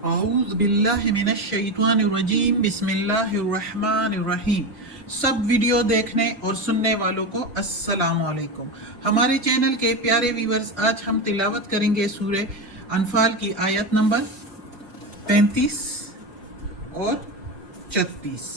औज़ बिल्लाहि मिनश शैतानिर रजीम बिस्मिल्लाहिर रहमानिर रहीम। सब वीडियो देखने और सुनने वालों को अस्सलाम वालेकुम। हमारे चैनल के प्यारे व्यूअर्स, आज हम तिलावत करेंगे सूरह अनफाल की आयत नंबर 35 और 36।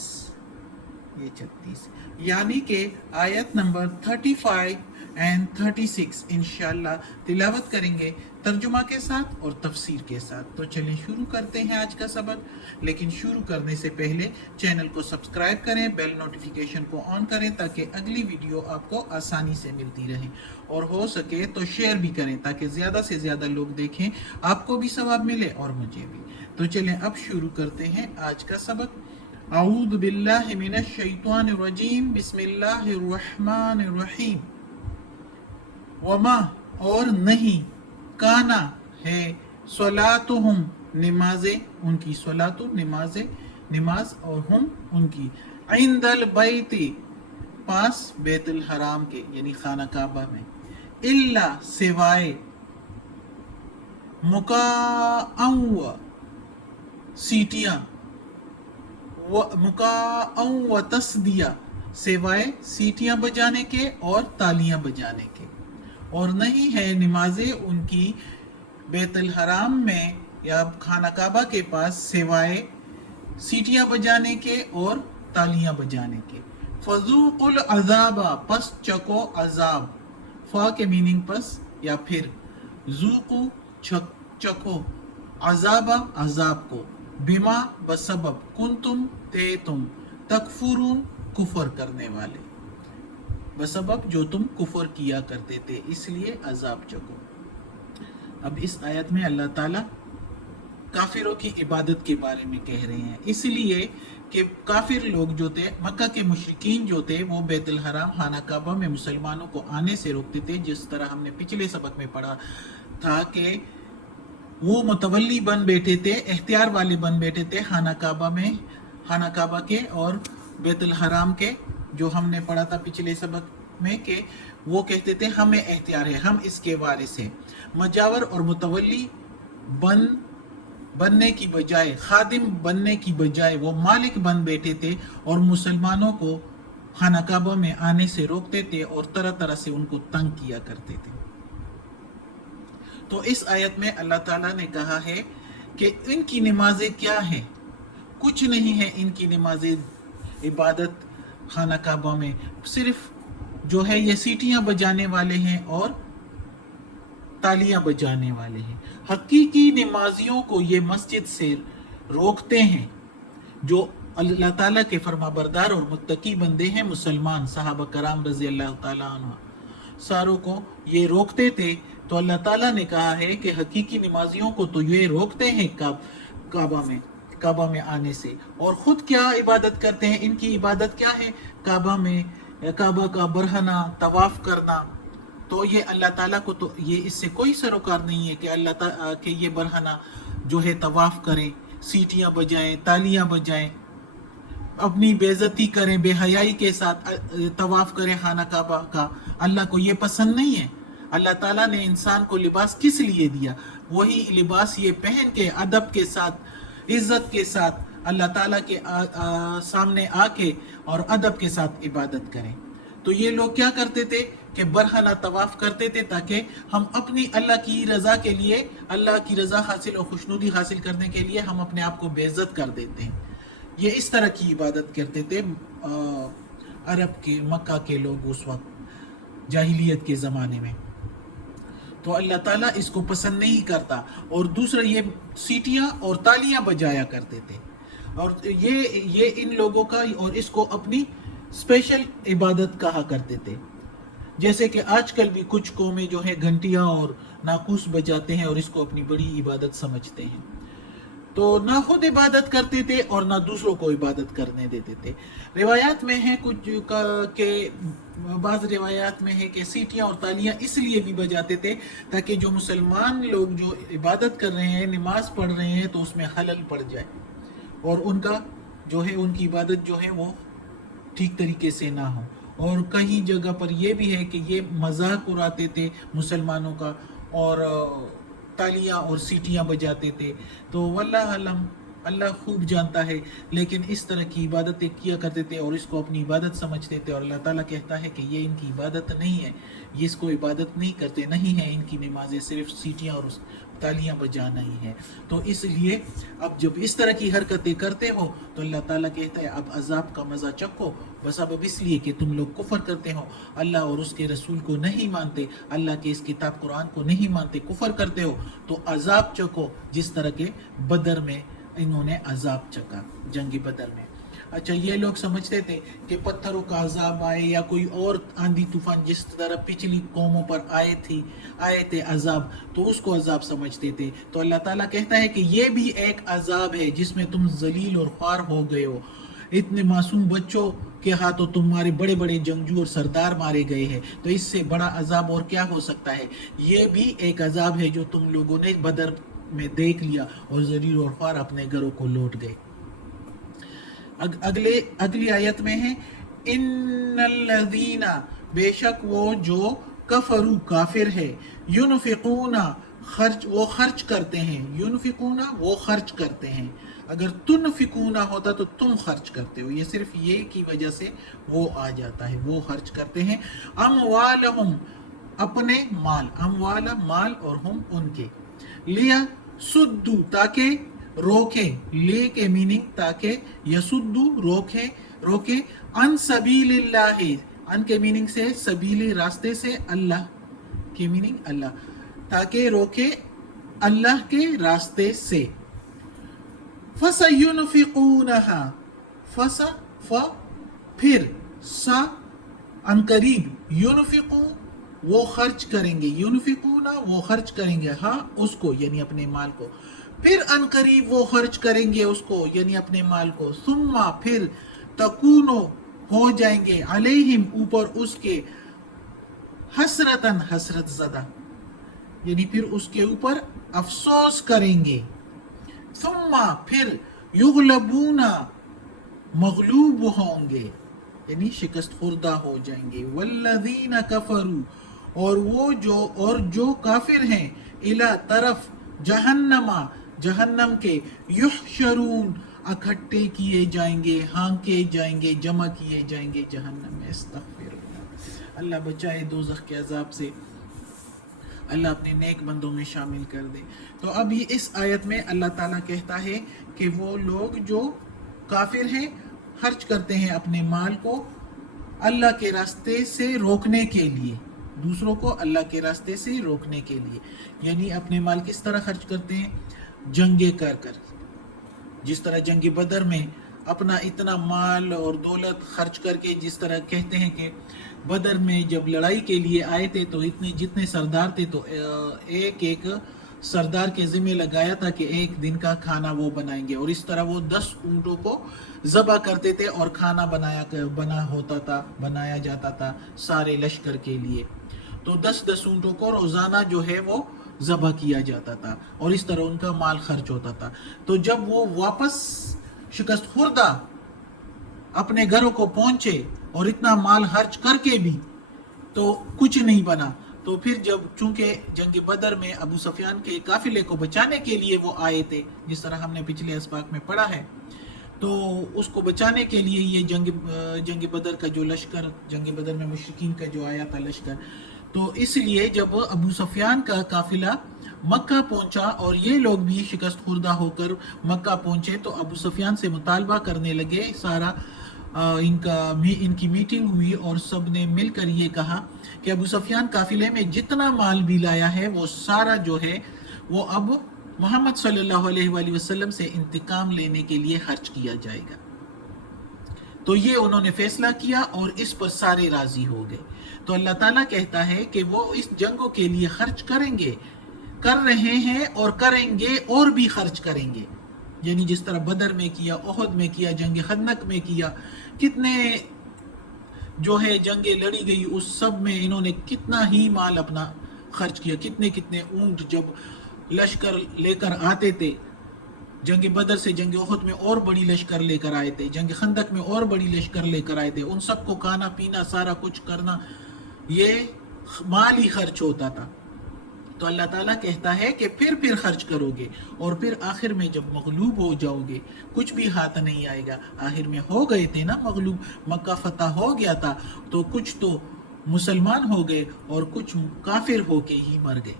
ये 36 यानी कि आयत नंबर 35 एंड 36 इंशाल्लाह तिलावत करेंगे तर्जुमा के साथ और तफसीर के साथ। तो चलिए शुरू करते हैं आज का सबक। लेकिन शुरू करने से पहले चैनल को सब्सक्राइब करें, बेल नोटिफिकेशन को ऑन करें ताकि अगली वीडियो आपको आसानी से मिलती रहे, और हो सके तो शेयर भी करें ताकि ज़्यादा से ज़्यादा लोग देखें, आपको भी सवाब मिले और मुझे भी। तो चलें अब शुरू करते हैं आज का सबक। अऊज़ु बिल्लाहि मिनश शैतानिर रजीम बिस्मिल्लाहिर रहमानिर रहीम। वमा और नहीं, काना है, सलातुहुम नमाजें उनकी, सलातु नमाजें नमाज, और हम उनकी, इंदल बैती पास बैतुल हराम के यानी खाना काबा में, इल्ला सिवाय, मुकाअम सीटियां, मुकाअम व तस्दिया सिवाय सीटियां बजाने के और तालियां बजाने के, और नहीं है नमाजें उनकी बैतुल हराम में या खाना काबा के पास सिवाय सीटियां बजाने के और तालियां बजाने के। फजूकुल अजाबा पस चको अजाब, फा के मीनिंग पस या फिर, जूकु चको, अजाबा अजाब को, बिमा बसबब, कुंतुम थे तुम, तकफुरून कुफर करने वाले, बसबब जो तुम कुफर किया करते थे इसलिए अजाब चको। अब इस आयत में अल्लाह ताला काफिरों की इबादत के बारे में कह रहे हैं, इसलिए कि काफिर लोग जो थे, मक्का के मुशरिकीन जो थे, वो बैतुल हराम खाना काबा में मुसलमानों को आने से रोकते थे। जिस तरह हमने पिछले सबक में पढ़ा था कि वो मुतवल्ली बन बैठे थे, एख्तियार वाले बन बैठे थे खाना काबा में, खाना काबा के और बैतुल हराम के, जो हमने पढ़ा था पिछले सबक में कि वो कहते थे हमें एख्तियार है, हम इसके वारिस हैं। मजावर और मुतवल्ली बनने की बजाय, खादिम बनने की बजाय वो मालिक बन बैठे थे और मुसलमानों को खाना काबा में आने से रोकते थे और तरह तरह से उनको तंग किया करते थे। तो इस आयत में अल्लाह ताला ने कहा है कि इनकी नमाजें क्या है, कुछ नहीं है इनकी नमाजें, इबादत खाना काबा में सिर्फ जो है ये सीटियां बजाने वाले हैं और तालियां बजाने वाले हैं। हकीकी नमाजियों को ये मस्जिद से रोकते हैं, जो अल्लाह ताला के फरमाबरदार और मुत्तकी बंदे हैं, मुसलमान सहाबा कराम रजी अल्लाह ताला अन्हु सारों को ये रोकते थे। तो अल्लाह ताला ने कहा है कि हकीकी नमाजियों को तो ये रोकते हैं काबा में आने से, और खुद क्या इबादत करते हैं, इनकी इबादत क्या है, काबा का बरहना तवाफ करना। तो ये अल्लाह ताला को तो ये इससे कोई सरोकार नहीं है कि कि ये बरहना जो है तवाफ करें, सीटियां बजाएं, तालियां बजाएं, अपनी बेइज्जती करें, बेहयाई के साथ तवाफ करें खाना काबा का। अल्लाह को ये पसंद नहीं है। अल्लाह ताला ने इंसान को लिबास किस लिए दिया, वही लिबास ये पहन के अदब के साथ, इज्जत के साथ अल्लाह ताला के सामने आके और अदब के साथ इबादत करें। तो ये लोग क्या करते थे कि बरहना तवाफ करते थे ताकि हम अपनी अल्लाह की रज़ा के लिए, अल्लाह की रज़ा हासिल और खुशनुदी हासिल करने के लिए हम अपने आप को बेइज्जत कर देते हैं। ये इस तरह की इबादत करते थे अरब के, मक्का के लोग उस वक्त जाहिलियत के ज़माने में। तो अल्लाह ताला इसको पसंद नहीं करता। और दूसरा, ये सीटियां और तालियां बजाया करते थे, और ये इन लोगों का, और इसको अपनी स्पेशल इबादत कहा करते थे। जैसे कि आजकल भी कुछ कौमें जो है घंटियां और नाकूस बजाते हैं और इसको अपनी बड़ी इबादत समझते हैं। तो ना खुद इबादत करते थे और ना दूसरों को इबादत करने देते थे। रिवायात में है कुछ के, बाज़ रिवायात में है कि सीटियां और तालियां इसलिए भी बजाते थे ताकि जो मुसलमान लोग जो इबादत कर रहे हैं, नमाज पढ़ रहे हैं, तो उसमें खलल पड़ जाए और उनका जो है, उनकी इबादत जो है वो ठीक तरीके से ना हो। और कई जगह पर यह भी है कि ये मजाक उड़ाते थे मुसलमानों का, और तालियां और सीटियां बजाते थे। तो वल्लाह अलम, अल्लाह खूब जानता है, लेकिन इस तरह की इबादतें किया करते थे और इसको अपनी इबादत समझते थे। और अल्लाह ताला कहता है कि ये इनकी इबादत नहीं है, ये इसको इबादत नहीं करते, नहीं है इनकी नमाजें, सिर्फ सीटियां और तालियां बजाना ही है। तो इसलिए अब जब इस तरह की हरकतें करते हो तो अल्लाह ताला कहता है अब अजाब का मज़ा चखो, बस अब इसलिए कि तुम लोग कुफर करते हो, अल्लाह और उसके रसूल को नहीं मानते, अल्लाह के इस किताब कुरान को नहीं मानते, कुफर करते हो, तो अजाब चखो जिस तरह के बदर में इन्होंने अजाब चखा, जंगी बदर में। अच्छा, ये लोग समझते थे कि पत्थरों का अजाब आए या कोई और आंधी तूफान जिस तरह पिछली कौमों पर आए थे अजाब, तो उसको अजाब समझते थे। तो अल्लाह ताला कहता है कि ये भी एक अजाब है जिसमें तुम जलील और ख्वार हो गए हो, इतने मासूम बच्चों के हाथों तुम्हारे बड़े बड़े जंगजू और सरदार मारे गए हैं, तो इससे बड़ा अजाब और क्या हो सकता है। ये भी एक अजाब है जो तुम लोगों ने बदर में देख लिया और जलील और ख्वार अपने घरों को लौट गए। अगली आयत में है इन्नल्लज़ीना, बेशक वो जो कफरू काफिर है, युनफिकूना वो खर्च करते हैं, युनफिकूना वो खर्च करते हैं, अगर तुनफिकूना होता तो तुम खर्च करते हो, ये सिर्फ ये की वजह से वो आ जाता है, वो खर्च करते हैं। अमवालहुम अपने माल, अमवाला माल और हम उनके, लिया सुद्दू ताके रोके, ले के मीनिंग ताके, यसुद्दू रोके, अन सबीलिल्लाहि, अन के मीनिंग से सबीली रास्ते से, अल्लाह के मीनिंग अल्लाह, ताके रोके अल्लाह के रास्ते से। फसयुनफिकूनहा, फसा फिर, सा अनकरीब, युनफिकू वो खर्च करेंगे, युनफिकूना वो खर्च करेंगे, हाँ उसको यानी अपने माल को, फिर अनकरीब वो खर्च करेंगे उसको यानी अपने माल को, सुम्मा फिर, तकूनो हो जाएंगे, अलैहिम ऊपर उसके, हसरतन हसरत ज़दा यानी फिर उसके ऊपर अफसोस करेंगे, सुम्मा फिर, युगलबूना मगलूब होंगे यानी शिकस्त खुर्दा हो जाएंगे, वल्लज़ीना कफरू और जो काफिर हैं, इला तरफ जहन्नमा जहन्नम के, युहशरून इकट्ठे किए जाएंगे, हांके जाएंगे, जमा किए जाएंगे जहन्नम में। अस्तगफिरुल्लाह, अल्लाह बचाए दोज़ख के अजाब से, अल्लाह अपने नेक बंदों में शामिल कर दे। तो अब ये इस आयत में अल्लाह ताला कहता है कि वो लोग जो काफिर हैं खर्च करते हैं अपने माल को अल्लाह के रास्ते से रोकने के लिए, दूसरों को अल्लाह के रास्ते से रोकने के लिए, यानी अपने माल किस तरह खर्च करते हैं, जंगे कर, जिस तरह जंग बदर में अपना इतना माल और दौलत खर्च करके, जिस तरह कहते हैं कि बदर में जब लड़ाई के लिए आए थे तो इतने जितने सरदार थे तो एक सरदार के जिम्मे लगाया था कि एक दिन का खाना वो बनाएंगे, और इस तरह वो 10 ऊंटों को ज़बह करते थे और खाना बनाया जाता था सारे लश्कर के लिए। तो 10-10 ऊंटों को रोज़ाना जो है वो ज़बह किया जाता था और इस तरह उनका माल खर्च होता था। तो जब वो वापस शिकस्त खुर्दा अपने घरों को पहुंचे और इतना माल खर्च करके भी तो कुछ नहीं बना, तो फिर जब चूंकि जंग बदर में अबू सुफियान के काफिले को बचाने के लिए वो आए थे, जिस तरह हमने पिछले अस्पाक में पढ़ा है, तो उसको बचाने के लिए ये जंग बदर का जो लश्कर, जंग बदर में मुश्रिकीन का जो आया था लश्कर, तो इसलिए जब अबू सुफियान का काफिला मक्का पहुंचा और ये लोग भी शिकस्त खुर्दा होकर मक्का पहुंचे, तो अबू सुफियान से मुतालबा करने लगे, सारा इनकी मीटिंग हुई और सब ने मिलकर ये कहा कि अबू सुफियान काफिले में जितना माल भी लाया है वो सारा जो है वो अब मोहम्मद सल्लल्लाहु अलैहि वसल्लम से इंतकाम लेने के लिए खर्च किया जाएगा। तो ये उन्होंने फैसला किया और इस पर सारे राजी हो गए। तो अल्लाह ताला कहता है कि वो इस जंगों के लिए खर्च करेंगे, कर रहे हैं और करेंगे और भी खर्च करेंगे, यानी जिस तरह बदर में किया, ओहद में किया, जंग खंदक में किया, कितने जो है जंगे लड़ी गई उस सब में इन्होंने कितना ही माल अपना खर्च किया, कितने कितने ऊंट जब लश्कर लेकर आते थे, जंग बदर से जंग ओहद में और बड़ी लश्कर लेकर आए थे, जंग खंदक में और बड़ी लश्कर लेकर आए थे, उन सबको खाना पीना सारा कुछ करना ये माल ही खर्च होता था। तो تو اللہ تعالیٰ کہتا ہے کہ پھر خرچ کرو گے اور پھر آخر میں جب مغلوب ہو جاؤ گے کچھ بھی ہاتھ نہیں آئے گا. آخر میں ہو گئے تھے نا مغلوب, مکہ فتح ہو گیا تھا, تو کچھ تو مسلمان ہو گئے اور کچھ کافر ہو کے ہی مر گئے.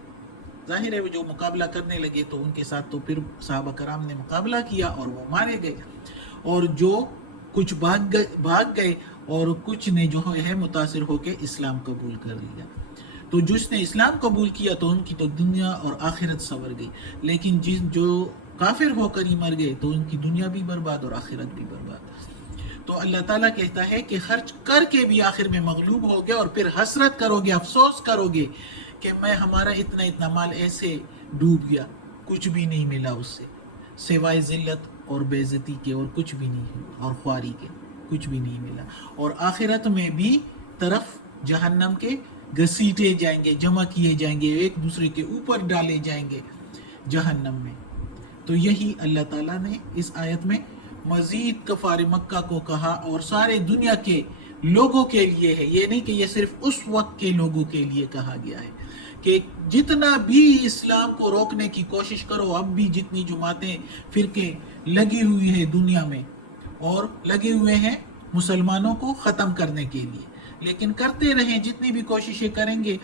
ظاہر ہے جو مقابلہ کرنے لگے تو ان کے ساتھ تو پھر صحابہ کرام نے مقابلہ کیا اور وہ مارے گئے, اور جو کچھ بھاگ گئے اور کچھ نے جو ہے متاثر ہو کے اسلام قبول کر لیا. تو جس نے اسلام قبول کیا تو ان کی تو دنیا اور آخرت سنور گئی, لیکن جو کافر ہو کر ہی مر گئے تو ان کی دنیا بھی برباد اور آخرت بھی برباد. تو اللہ تعالیٰ کہتا ہے کہ خرچ کر کے بھی آخر میں مغلوب ہوگے اور پھر حسرت کرو گے, افسوس کرو گے کہ میں ہمارا اتنا مال ایسے ڈوب گیا, کچھ بھی نہیں ملا اس سے سوائے ذلت اور بے عزتی کے, اور کچھ بھی نہیں, اور خواری کے کچھ بھی نہیں ملا. اور آخرت میں بھی طرف جہنم کے گھسیٹے جائیں گے, جمع کیے جائیں گے, ایک دوسرے کے اوپر ڈالے جائیں گے جہنم میں. تو یہی اللہ تعالیٰ نے اس آیت میں مزید کفار مکہ کو کہا اور سارے دنیا کے لوگوں کے لیے ہے. یہ نہیں کہ یہ صرف اس وقت کے لوگوں کے لیے کہا گیا ہے کہ جتنا بھی اسلام کو روکنے کی کوشش کرو, اب بھی جتنی جماعتیں فرقے لگی ہوئی ہے دنیا میں اور لگے ہوئے ہیں مسلمانوں کو ختم کرنے کے لیے, لیکن کرتے رہیں, جتنی بھی کوششیں کریں گے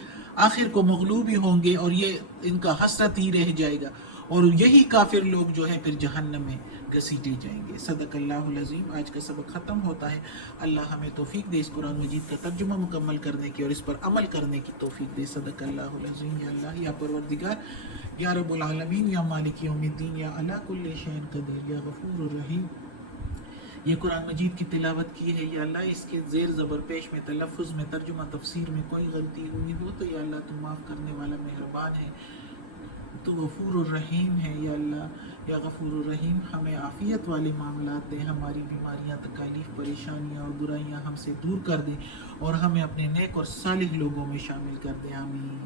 آخر کو مغلوب ہی ہوں گے اور یہ ان کا حسرت ہی رہ جائے گا, اور یہی کافر لوگ جو ہے پھر جہنم میں گھسیٹے جائیں گے. صدق اللہ العظیم. آج کا سبق ختم ہوتا ہے. اللہ ہمیں توفیق دے اس قرآن مجید کا ترجمہ مکمل کرنے کی اور اس پر عمل کرنے کی توفیق دے. صدق اللہ العظیم. یا اللہ, یا پروردگار, یا رب العالمین, یا مالک یوم الدین, یا علی کل شیء قدیر, یا غفور الرحیم. یہ قرآن مجید کی تلاوت کی ہے یا اللہ, اس کے زیر زبر پیش میں, تلفظ میں, ترجمہ تفسیر میں کوئی غلطی ہوئی ہو تو یا اللہ تم معاف کرنے والا مہربان ہے, تو غفور الرحیم ہے. یا اللہ, یا غفور الرحیم, ہمیں عافیت والے معاملات دے, ہماری بیماریاں, تکالیف, پریشانیاں اور برائیاں ہم سے دور کر دے اور ہمیں اپنے نیک اور صالح لوگوں میں شامل کر دے. آمین.